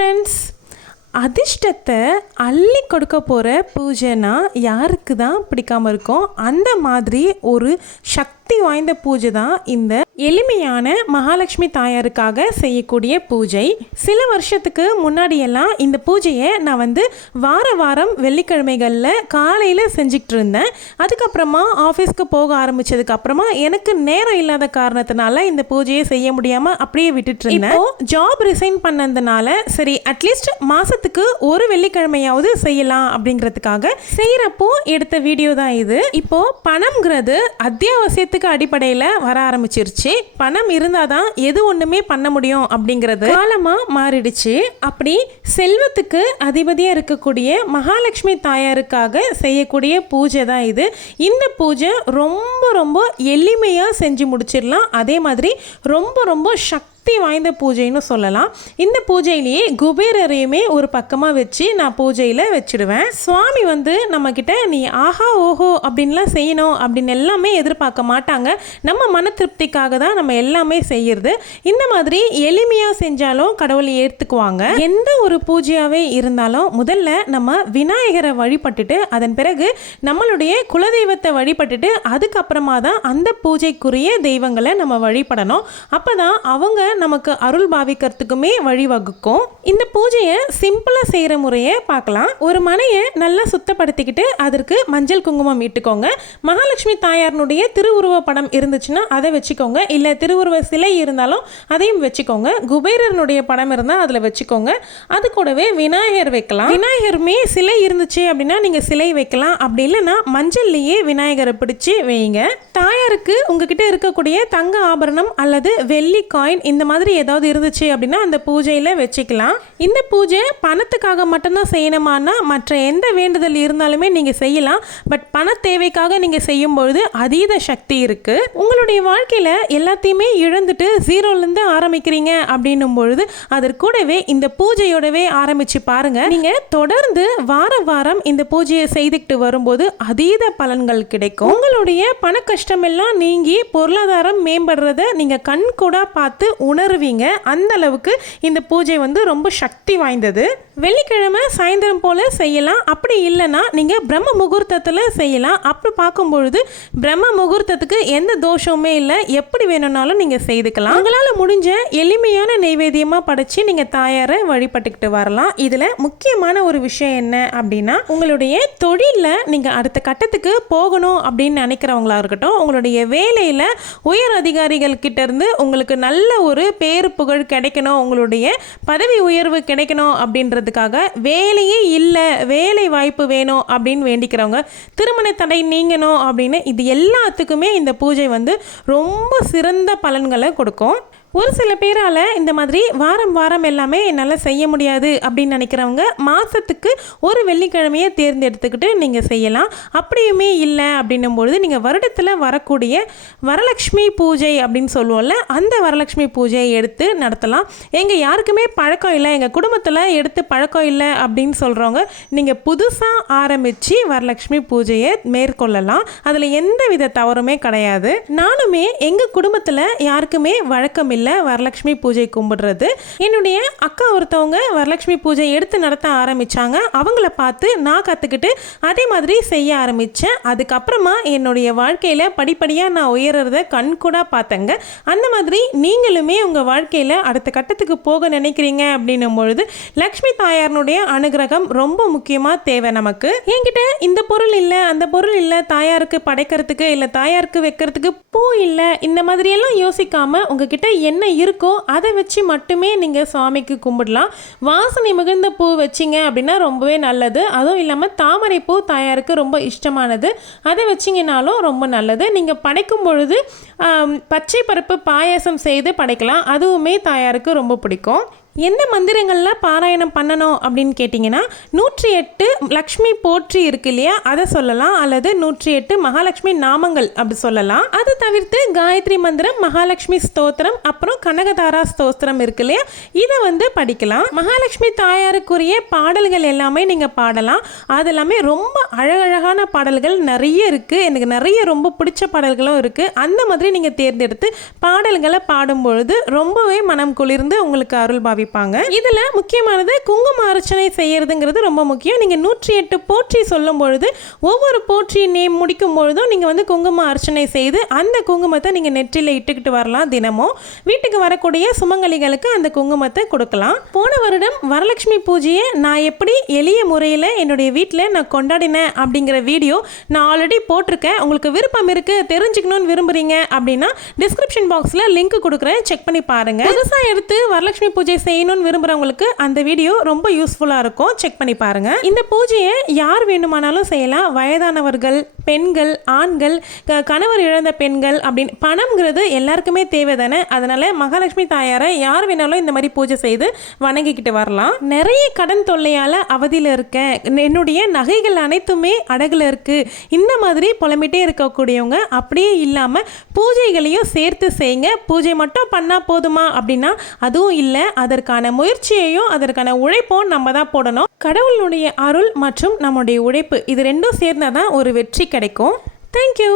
Friends அதிர்ஷ்டத்தை அள்ளி கொடுக்க போகிற பூஜைனா யாருக்கு தான் பிடிக்காமல் இருக்கும் அந்த மாதிரி ஒரு சக்தி வாய்ந்த பூஜை தான் இந்த எளிமையான மகாலட்சுமி தாயாருக்காக செய்யக்கூடிய பூஜை. சில வருஷத்துக்கு முன்னாடியெல்லாம் இந்த பூஜையை நான் வந்து வார வாரம் வெள்ளிக்கிழமைகளில் காலையில் செஞ்சுக்கிட்டு இருந்தேன் அதுக்கப்புறமா ஆஃபீஸ்க்கு போக ஆரம்பித்ததுக்கப்புறமா எனக்கு நேரம் இல்லாத காரணத்தினால இந்த பூஜையை செய்ய முடியாமல் அப்படியே விட்டுட்டு இருந்தேன் இப்போ ஜாப் ரிசைன் பண்ணதுனால சரி அட்லீஸ்ட் மாதத்துக்கு ஒரு வெள்ளிக்கிழமையாவது செய்யலாம் அப்படிங்கிறதுக்காக செய்கிறப்போ எடுத்த வீடியோ தான் இது. இப்போ பணம்ங்கிறது அத்தியாவசியத்துக்கு அடிப்படையில் வர ஆரம்பிச்சிருச்சு. பணம் இருந்தால் தான் எது ஒண்ணுமே பண்ண முடியும் அப்படிங்கிறது காலமா மாறிடுச்சு. அப்படி செல்வத்துக்கு அதிபதியாக இருக்கக்கூடிய மகாலட்சுமி தாயாருக்காக செய்யக்கூடிய பூஜை தான் இது. இந்த பூஜை ரொம்ப ரொம்ப எளிமையாக செஞ்சு முடிச்சிடலாம். அதே மாதிரி ரொம்ப ரொம்ப சக்தி சக்தி வாய்ந்த பூஜைன்னு சொல்லலாம். இந்த பூஜையிலேயே குபேரரையுமே ஒரு பக்கமாக வச்சு நான் பூஜையில் வச்சுடுவேன். சுவாமி வந்து நம்மக்கிட்ட நீ ஆஹா ஓஹோ அப்படின்லாம் செய்யணும். அப்படின்னு எல்லாமே எதிர்பார்க்க மாட்டாங்க. நம்ம மன திருப்திக்காக தான் நம்ம எல்லாமே செய்யறது. இந்த மாதிரி எளிமையாக செஞ்சாலும் கடவுளை ஏற்றுக்குவாங்க எந்த ஒரு பூஜையாகவே இருந்தாலும் முதல்ல நம்ம விநாயகரை வழிபட்டுட்டு அதன் பிறகு நம்மளுடைய குலதெய்வத்தை வழிபட்டுட்டு அதுக்கப்புறமா தான் அந்த பூஜைக்குரிய தெய்வங்களை நம்ம வழிபடணும். அப்போ தான் அவங்க நமக்கு அருள் பாவிக்கிறதுக்குமே வழிவகுக்கும். இந்த பூஜையை சிம்பிளாக செய்கிற முறையை பார்க்கலாம். ஒரு மனையை நல்லா சுத்தப்படுத்திக்கிட்டு அதற்கு மஞ்சள் குங்குமம் இட்டுக்கோங்க. மகாலட்சுமி தாயாரனுடைய திருவுருவ படம் இருந்துச்சுன்னா அதை வச்சுக்கோங்க. இல்லை திருவுருவ சிலை இருந்தாலும் அதையும் வச்சுக்கோங்க. குபேரனுடைய படம் இருந்தால் அதில் வச்சுக்கோங்க. அது கூடவே விநாயகர் வைக்கலாம். விநாயகருமே சிலை இருந்துச்சு அப்படின்னா நீங்கள் சிலை வைக்கலாம். அப்படி இல்லைன்னா மஞ்சள்லேயே விநாயகரை பிடிச்சி வைங்க. தாயாருக்கு உங்ககிட்ட இருக்கக்கூடிய தங்க ஆபரணம் அல்லது வெள்ளி காயின் இந்த மாதிரி ஏதாவது இருந்துச்சு அப்படின்னா அந்த பூஜையில் வச்சுக்கலாம். இந்த பூஜை பணத்துக்காக மட்டும்தான் செய்யணுமானா மற்ற எந்த வேண்டுதல் இருந்தாலுமே நீங்கள் செய்யலாம். பட் பண தேவைக்காக நீங்கள் செய்யும்பொழுது அதீத சக்தி இருக்குது உங்களுடைய வாழ்க்கையில் எல்லாத்தையுமே இழந்துட்டு ஜீரோலேருந்து ஆரம்பிக்கிறீங்க அப்படின்னும் பொழுது அதற்கூடவே இந்த பூஜையோடவே ஆரம்பித்து பாருங்கள் நீங்கள் தொடர்ந்து வார வாரம் இந்த பூஜையை செய்துக்கிட்டு வரும்போது அதீத பலன்கள் கிடைக்கும். உங்களுடைய பண கஷ்டமெல்லாம் நீங்கி பொருளாதாரம் மேம்படுறத நீங்கள் கண் கூட பார்த்து உணருவீங்க. அந்த அளவுக்கு இந்த பூஜை வந்து ரொம்ப சக்தி சக்தி வாய்ந்தது. வெள்ளிக்கிழமை சாயந்தரம் போல் செய்யலாம். அப்படி இல்லைன்னா நீங்கள் பிரம்ம முகூர்த்தத்தில் செய்யலாம். அப்படி பார்க்கும்பொழுது பிரம்ம முகூர்த்தத்துக்கு எந்த தோஷமுமே இல்லை. எப்படி வேணும்னாலும் நீங்கள் செய்துக்கலாம். உங்களால் முடிஞ்ச எளிமையான நெய்வேத்தியமாக படைச்சு நீங்கள் தாயாரை வழிபட்டுக்கிட்டு வரலாம். இதில் முக்கியமான ஒரு விஷயம் என்ன அப்படின்னா உங்களுடைய தொழிலில் நீங்கள் அடுத்த கட்டத்துக்கு போகணும் அப்படின்னு நினைக்கிறவங்களா இருக்கட்டும் உங்களுடைய வேலையில் உயர் அதிகாரிகள் கிட்டேருந்து உங்களுக்கு நல்ல ஒரு பேர் புகழ் கிடைக்கணும் உங்களுடைய பதவி உயர்வு கிடைக்கணும் அப்படின்றது அப்படின்றதுக்காக வேலையே இல்லை வேலை வாய்ப்பு வேணும் அப்படின்னு வேண்டிக்கிறவங்க திருமண தடை நீங்கணும் அப்படின்னு இது எல்லாத்துக்குமே இந்த பூஜை வந்து ரொம்ப சிறந்த பலன்களை கொடுக்கும். ஒரு சில பேரால் இந்த மாதிரி வாரம் வாரம் எல்லாமே என்னால் செய்ய முடியாது அப்படின்னு நினைக்கிறவங்க மாதத்துக்கு ஒரு வெள்ளிக்கிழமையை தேர்ந்தெடுத்துக்கிட்டு நீங்கள் செய்யலாம். அப்படியுமே இல்லை அப்படின்னும் பொழுது நீங்கள் வருடத்தில் வரக்கூடிய வரலட்சுமி பூஜை அப்படின்னு சொல்லுவோம்ல அந்த வரலட்சுமி பூஜையை எடுத்து நடத்தலாம். எங்கள் யாருக்குமே பழக்கம் இல்லை எங்கள் குடும்பத்தில் எடுத்து பழக்கம் இல்லை அப்படின்னு சொல்கிறவங்க நீங்கள் புதுசாக ஆரம்பித்து வரலட்சுமி பூஜையை மேற்கொள்ளலாம். அதில் எந்த வித தவறுமே கிடையாது. நானுமே எங்கள் குடும்பத்தில் யாருக்குமே வழக்கம் இல்லை. வரலட்சுமி பூஜை கும்பிடுறது. என்னுடைய அக்கா ஒருத்தவங்க வரலட்சுமி பூஜை எடுத்து நடத்த ஆரம்பித்தாங்க அவங்கள பார்த்து நான் கற்றுக்கிட்டு அதே மாதிரி செய்ய ஆரம்பித்தேன் அதுக்கப்புறமா என்னுடைய வாழ்க்கையில் படிப்படியாக நான் உயர்றத கண் கூட பார்த்தேங்க. அந்த மாதிரி நீங்களுமே உங்கள் வாழ்க்கையில் அடுத்த கட்டத்துக்கு போக நினைக்கிறீங்க அப்படின்னும் பொழுது லக்ஷ்மி தாயாரனுடைய அனுகிரகம் ரொம்ப முக்கியமாக தேவை நமக்கு. என்கிட்ட இந்த பொருள் இல்லை அந்த பொருள் இல்லை தாயாருக்கு படைக்கிறதுக்கு இல்லை தாயாருக்கு வைக்கிறதுக்கு பூ இல்லை இந்த மாதிரியெல்லாம் யோசிக்காம உங்ககிட்ட என்ன இருக்கோ அதை வச்சு மட்டுமே நீங்கள் சுவாமிக்கு கும்பிடலாம். வாசனை மிகுந்த பூ வச்சிங்க அப்படின்னா ரொம்பவே நல்லது. அதுவும் இல்லாமல் தாமரை பூ தாயாருக்கு ரொம்ப இஷ்டமானது. அதை வச்சிங்கனாலும் ரொம்ப நல்லது. நீங்கள் படைக்கும் பொழுது பச்சை பருப்பு பாயாசம் செய்து படைக்கலாம். அதுவுமே தாயாருக்கு ரொம்ப பிடிக்கும். எந்த மந்திரங்களில் பாராயணம் பண்ணணும் அப்படின்னு கேட்டிங்கன்னா நூற்றி எட்டு லக்ஷ்மி போற்றி இருக்கு இல்லையா? அதை சொல்லலாம். அல்லது நூற்றி எட்டு மகாலட்சுமி நாமங்கள் அப்படி சொல்லலாம். அது தவிர்த்து காயத்ரி மந்திரம் மகாலட்சுமி ஸ்தோத்திரம் அப்புறம் கனகதாரா ஸ்தோத்திரம் இருக்கு இல்லையா? இதை வந்து படிக்கலாம். மகாலட்சுமி தாயாருக்குரிய பாடல்கள் எல்லாமே நீங்கள் பாடலாம். அது எல்லாமே ரொம்ப அழகழகான பாடல்கள் நிறைய இருக்குது எனக்கு நிறைய ரொம்ப பிடிச்ச பாடல்களும் இருக்குது அந்த மாதிரி நீங்கள் தேர்ந்தெடுத்து பாடல்களை பாடும்பொழுது ரொம்பவே மனம் குளிர்ந்து உங்களுக்கு அருள் பாவி ஆரம்பிப்பாங்க இதில் முக்கியமானது குங்கும அர்ச்சனை செய்யறதுங்கிறது ரொம்ப முக்கியம். நீங்கள் நூற்றி எட்டு போற்றி சொல்லும் பொழுது ஒவ்வொரு போற்றி நேம் முடிக்கும் பொழுதும் நீங்கள் வந்து குங்கும அர்ச்சனை செய்து அந்த குங்குமத்தை நீங்கள் நெற்றியில் இட்டுக்கிட்டு வரலாம் தினமும். வீட்டுக்கு வரக்கூடிய சுமங்கலிகளுக்கு அந்த குங்குமத்தை கொடுக்கலாம். போன வருடம் வரலட்சுமி பூஜையை நான் எப்படி எளிய முறையில் என்னுடைய வீட்டில் நான் கொண்டாடினேன் அப்படிங்கிற வீடியோ நான் ஆல்ரெடி போட்டிருக்கேன். உங்களுக்கு விருப்பம் இருக்குது தெரிஞ்சுக்கணும்னு விரும்புகிறீங்க அப்படின்னா டிஸ்கிரிப்ஷன் பாக்ஸில் லிங்க் கொடுக்குறேன். செக் பண்ணி பாருங்கள் புதுசாக எடுத்து வரலட்சுமி பூஜை செய்யணும்னு விரும்புகிறவங்களுக்கு அந்த வீடியோ ரொம்ப யூஸ்ஃபுல்லாக இருக்கும். செக் பண்ணி பாருங்கள் இந்த பூஜையை யார் வேண்டுமானாலும் செய்யலாம். வயதானவர்கள் பெண்கள் ஆண்கள் க- கணவர் இழந்த பெண்கள் அப்படின்னு பணம்ங்கிறது எல்லாருக்குமே தேவை தானே அதனால மகாலட்சுமி தாயாரை யார் வேணாலும் இந்த மாதிரி பூஜை செய்து வணங்கிக்கிட்டு வரலாம். நிறைய கடன் தொல்லையால் அவதியில் இருக்கேன். என்னுடைய நகைகள் அனைத்துமே அடகுல இருக்கு. இந்த மாதிரி புலம்பிட்டே இருக்கக்கூடியவங்க அப்படியே இல்லாமல் பூஜைகளையும் சேர்த்து செய்யுங்க பூஜை மட்டும் பண்ணால் போதுமா அப்படின்னா அதுவும் இல்லை. அதற்கான முயற்சியையும் அதற்கான உழைப்பும் நம்ம தான் போடணும். கடவுளுடைய அருள் மற்றும் நம்முடைய உழைப்பு இது ரெண்டும் சேர்ந்தாதான் ஒரு வெற்றி கிடைக்கும். தேங்க்யூ